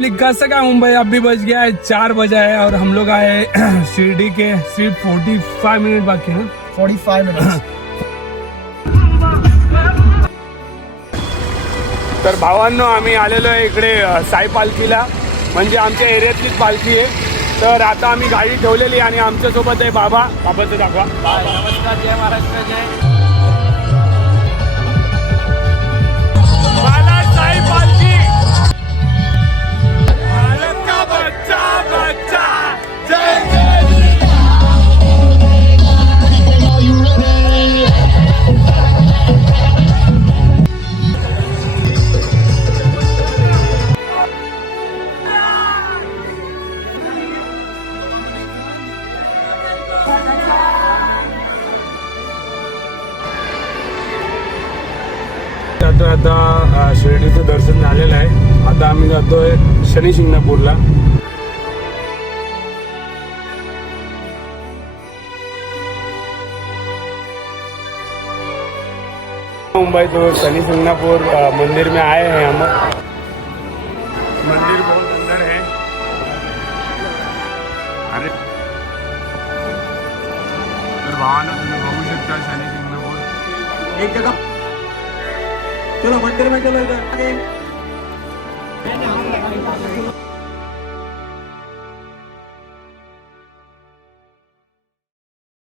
Public कैसा क्या मुंबई अभी बज गया है 4 बजा है और हम लोग आए शिरडी के सिर्फ 45 मिनट बाकी है 45 मिनिट्स. तर भावांनो आम्ही आलेलो आहे इकडे साई पालखीला म्हणजे आमच्या एरियातलीच पालखी आहे. तर आता आम्ही गाडी ठेवलेली आणि आमच्यासोबत आहे बाबाचं दाखवा. नमस्कार, जय महाराष्ट्र, जय. साई पालखी का बच्चा बच्चा जय आता शिर्डीचं दर्शन झालेलं आहे. आता आम्ही जातोय शनी शिंगणापूरला. मुंबई तो शनि शिंगणापुर मंदिर में आए हैं हम. मंदिर बहुत अंदर है. अरे तर भावानं तुम्ही बघू शकता शनि शिंगणापूर एक जगह. चलो मंदिर में चलो इधर.